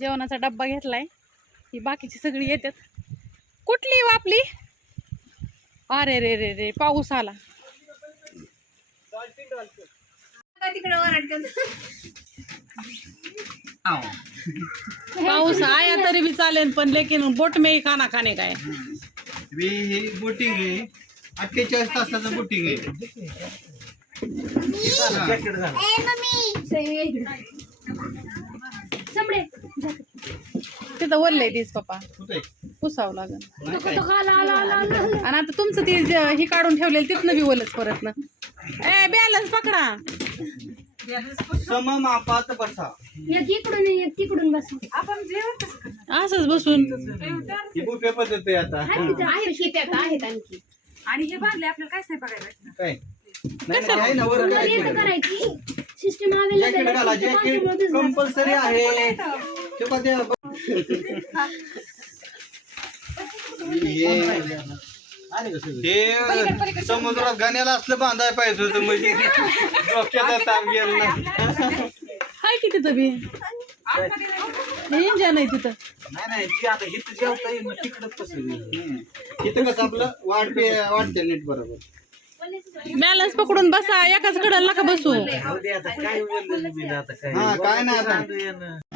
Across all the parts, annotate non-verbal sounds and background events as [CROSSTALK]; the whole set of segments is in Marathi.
जेवणाचा डब्बा घेतलाय. ही बाकीची सगळी येतात कुठली हो आपली? अरे रे रे रे पाऊस आला. पाऊस आया तरी भी चालेल पण लेकिन बोट में ही खाना खाने का है मी ही बोटिंग आहे. अठ्ठेचाळीस तासाचं बोटिंग आहे. तिथं वरलंय तीच पप्पा पुसावं लागेल? आणि आता तुमचं ती ज- ही काढून ठेवलेलं तिथनं बी वलच परत ना. ए बॅलन्स पकडा. सम मापात बसा. एक इकडून एक तिकडून बस. असंच बसून. ही बुफे पद्धत आहे आता. आहे शेत्यात आहेत आणखी. आणि हे बांधले आपल्याला काहीच नाही बघायला भेटणार. काय? नाही नाही, आहे ना वर तुला येतं करायची. करायची? सिस्टम जॅकेट घाला जॅकेट कंपल्सरी आहे. हे समुद्रात गाण्याला असलं बांधाय पाहिजे होतं म्हणजे डोक्याचा ताप गेला नाही. हाय की तिथं तिथं. नाही नाही जी आता हिथं जेवता येईल तिकडं कसं इथं कसं आपलं वाढते वाढते नीट बरोबर. बॅलन्स पकडून बसा एकाच कडल नका बसू. हा काय नाही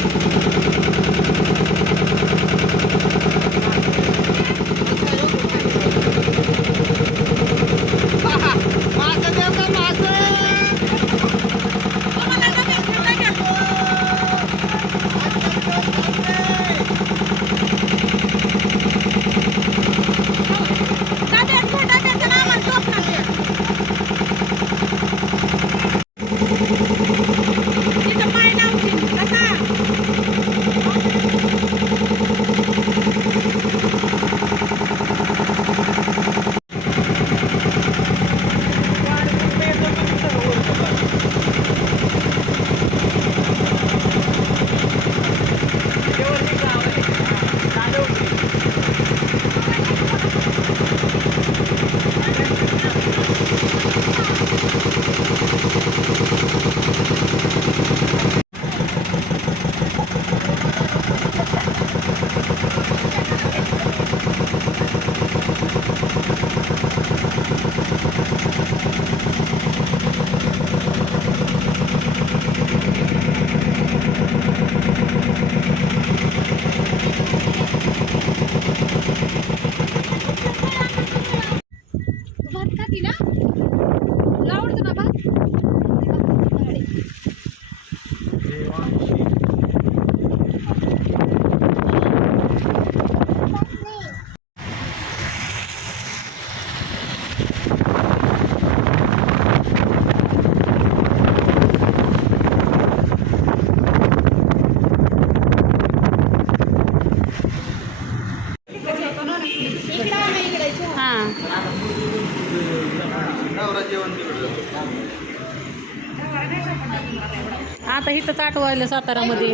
आता इथं आठवायला सातारामध्ये.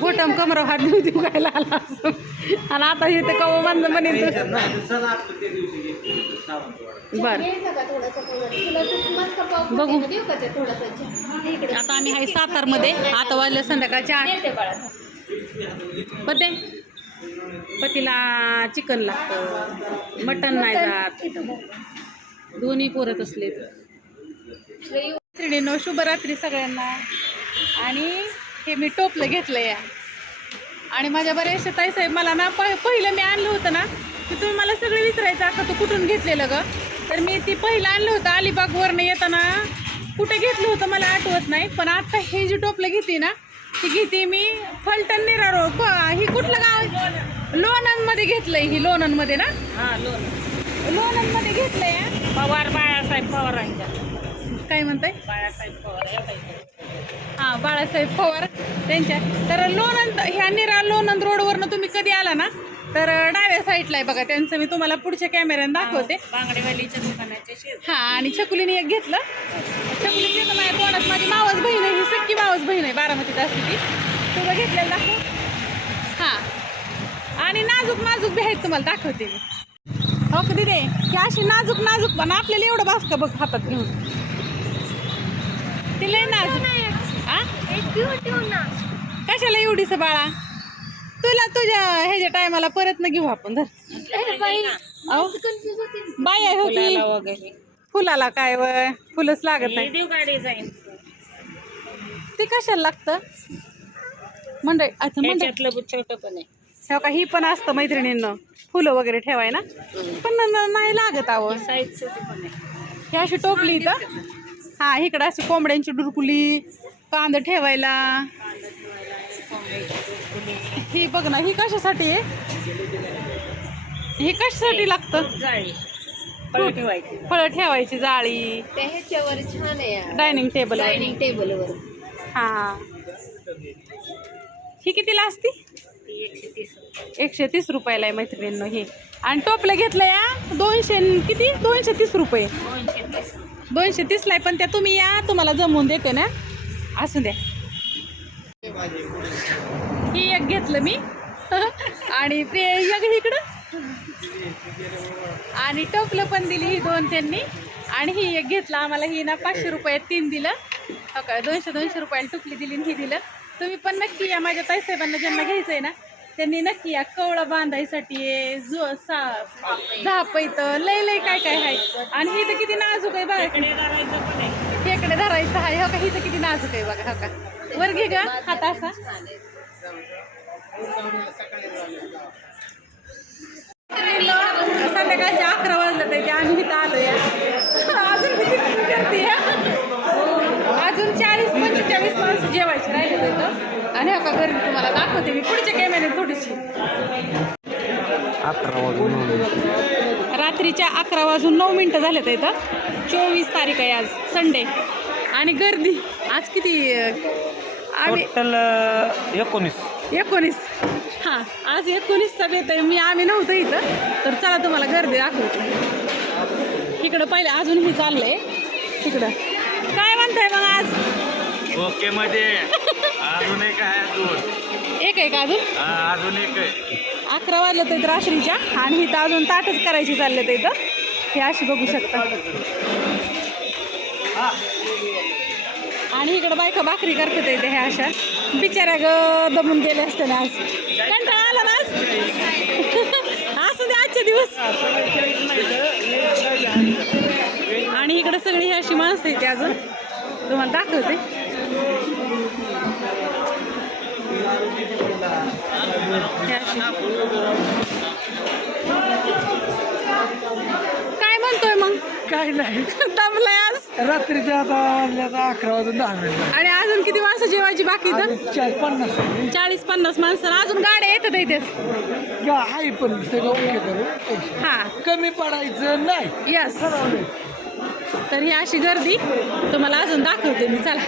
गोटम कमरा हात देऊ देऊ काय आला आणि आता इथे कव बंद म्हणे बर. बघू. आता आम्ही आहे सातारमध्ये. आता वाजले संध्याकाळच्या आठ. पते. पतीला चिकन लागतं. मटन नाही जात. दोन्ही पोरत असले त्रिणीनो शुभरात्री सगळ्यांना. आणि हे मी टोपलं घेतलं या आणि माझ्या बऱ्याचशा ताई साहेब मला ना प पहिलं मी आणलं होतं ना की तुम्ही मला सगळं विचारायचं का तू कुठून घेतलेलं ग? तर मी ती पहिलं आणलं होतं अलिबागवरनं येताना. कुठे घेतलं होतं मला आठवत नाही पण आता हे जी टोपलं घेते ना ती घेते मी फलटण निरारो ही कुठलं गाव? लोणंदमध्ये घेतलंय ही लोणंदमध्ये ना? लोणंदमध्ये घेतलंय. हा. पवार बाळासाहेब पवारांच्या. काय म्हणताय? बाळासाहेब पवार हा बाळासाहेब पवार त्यांच्या तर लोणंद ह्या निरा लोणंद रोडवरनं तुम्ही कधी आला ना तर डाव्या साईडला आहे बघा त्यांचं मी तुम्हाला पुढच्या कॅमेऱ्याने दाखवते. बांगडेवालीच्या शेत. हा आणि छकुलीने एक घेतलं. छकुली घेतलं माझ्या तोंडात माझी मावस बहीण आहे ही सक्की मावस बहीण आहे बारामतीत असते ती. तुझं घेतलेलं दाखव. हां. आणि नाजूक नाजूक बी आहेत तुम्हाला दाखवते मी. हो का दिदे? की अशी नाजूक नाजूक पण आपल्याला एवढं बास का बघ हातात घेऊन. ते लय कशाला एवढीच बाळा? तुला तुझ्या ह्याच्या टायमाला परत न घेऊ आपण धर. अहो बाय आहे हो की फुलाला वगैरे. फुलाला काय वय? फुलच लागत नाही. का ते कशाला लागतं? मंडळ अच्छा मंडळ त्याच्यातलं छोटं पण आहे. हो का ही पण असतं मैत्रिणींना. फुलं वगैरे ठेवाय ना. पण न- न- नाही लागत आव साईज छोटी पण आहे. ही अशी टोपली इथं. हा इकडं अशी कोंबड्यांची डुरकुली कांदा ठेवायला. ही बघ ना ही कशासाठी आहे? ही कशासाठी लागतं? जाळी. फळं ठेवायची. फळं ठेवायची जाळी. त्या ह्याच्यावर छान आहे डायनिंग टेबल डायनिंग टेबलवर हा. ही कितीला असती? एकशे तीस. रुपये. एकशे तीस रुपयाला आहे मैत्रिणींनो हे. आणि टोपलं घेतलं या? दोनशे किती? दोनशे तीस रुपये. दोनशे तीस. दोनशे तीसला आहे पण त्या तुम्ही या तुम्हाला जमवून देते ना? असू द्या. ही एक घेतलं मी. [LAUGHS] आणि ते एक इकडं. आणि टोपलं पण दिली ही दोन त्यांनी. आणि ही एक घेतलं आम्हाला ही ना पाचशे रुपयात तीन दिलं. हो का? दोनशे दोनशे रुपयाला टुपली दिली आणि ही दिलं. तुम्ही पण नक्की या माझ्या ताईसाहेबांना ज्यांना घ्यायचं आहे ना त्यांनी नक्की या कवळं बांधायसाठी जो सा झापैत लय लय काय काय आहे. आणि ही तर किती नाजूक आहे बघा. खेकडे धरायचं आहे. हो का? ही तर किती नाजूक आहे बघा. हो का? वर घे ग. हात असा. संध्याकाळचे अकरा वाजलं ते. आम्ही इथं आलो या अजून किती करते अजून चाळीस पंचेचाळीस माणसं जेवायचे राहिले इथं आणि हो का घरी तुम्हाला दाखवते मी पुढच्या कॅमेऱ्यात थोडीशी. रात्रीच्या अकरा वाजून नऊ मिनटं झालेत इथं चोवीस तारीख आहे आज संडे आणि गर्दी आज किती आम्ही एकोणीस. एकोणीस. हां आज एकोणीसचा बेत आहे मी आम्ही नव्हतो इथं. तर चला तुम्हाला गर्दी दाखवते. इकडं पहिले अजून ही चाललंय. तिकडं काय म्हणताय मग आज? ओके मध्ये. अजून एक आहे अजून एक आहे का अजून? अजून एक आहे. अकरा वाजलं तर रात्रीच्या आणि इथं अजून ताटच करायची चालले तर इथं. हे अशी बघू शकता. आणि इकडं बायका भाकरी करतात इथे ह्या अशा. बिचाऱ्या ग दमून गेले असते ना आज. कंटाळा आला ना आज? [LAUGHS] असू दे आजचे दिवस. आणि इकडं सगळी ही अशी माणसं येते अजून. तुम्हाला दाखवते. काय म्हणतोय मग? काय नाही. दमलाय आज? रात्रीच्या आता वाजल्या अकरा वाजून दहा मिनिट. आणि अजून किती माणसं जेवायची बाकी तर चार पन्नास चाळीस पन्नास माणसं. अजून गाड्या येतात इथेच. या आहे पण सगळं ओके करू हा. कमी पडायचं नाही. यस तर ही अशी गर्दी. तुम्हाला अजून दाखवते मी. चला.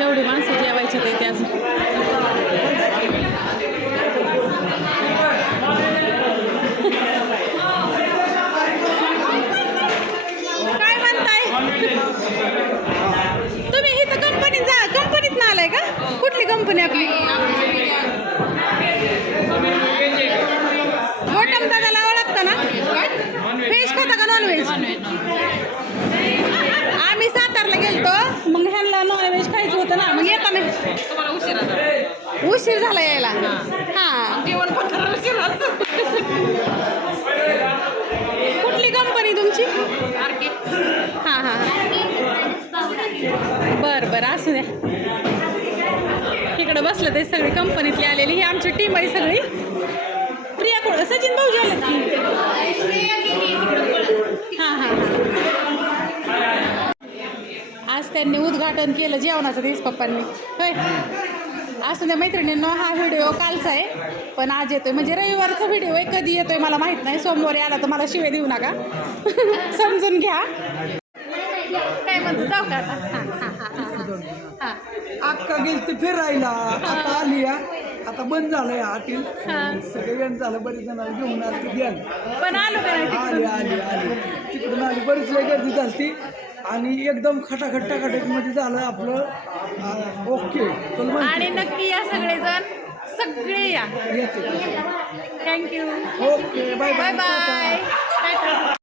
एवढी माणसं जेवायची ते त्याच अजून काय म्हणताय तुम्ही इथं कंपनीत जा कंपनीत ना आलाय का कुठली कंपनी आपली गोटम दादाला ओळखता ना व्हेज खाता का नॉन व्हेज आम्ही सातारला गेलतो मग ह्यांना नॉन व्हेज खायचं होतं ना मग येताना उशीर झाला यायला. हा. जेवण कुठली कंपनी तुमची? हां हां बरं बरं असू द्या. इकडं बसलं ते सगळी कंपनीतली आलेली. ही आमची टीम आहे सगळी. प्रिया कोण सचिन भाऊजी झालं की? हां हां हां. आज त्यांनी उद्घाटन केलं जेवणाचं दिवस पप्पांनी. होय. असू द्या मैत्रिणींनो हा व्हिडिओ कालचा आहे. पण आज येतोय. म्हणजे रविवारचा व्हिडिओ आहे. कधी येतोय मला माहीत नाही. सोमवारी आला तर मला शिवे देऊ नका. [LAUGHS] समजून घ्या. काय म्हणतो? जाऊ का आता? हां हां हां हां हां. अक्का गेली ते फिरायला. आता आली या. आता बंद झालंय हॉटेल. हां. सगळं झालं. बरेच जणांना घेऊन आली. ती गेली पण आलो का नाही आली तिकडून? आली आली तिकडून आली. बरीच लय गर्दी झाली आणि एकदम खटाखट टाकाटकमध्ये झालं आपलं. ओके आणि नक्की या सगळेजण. सगळे या. Thank you okay bye bye bye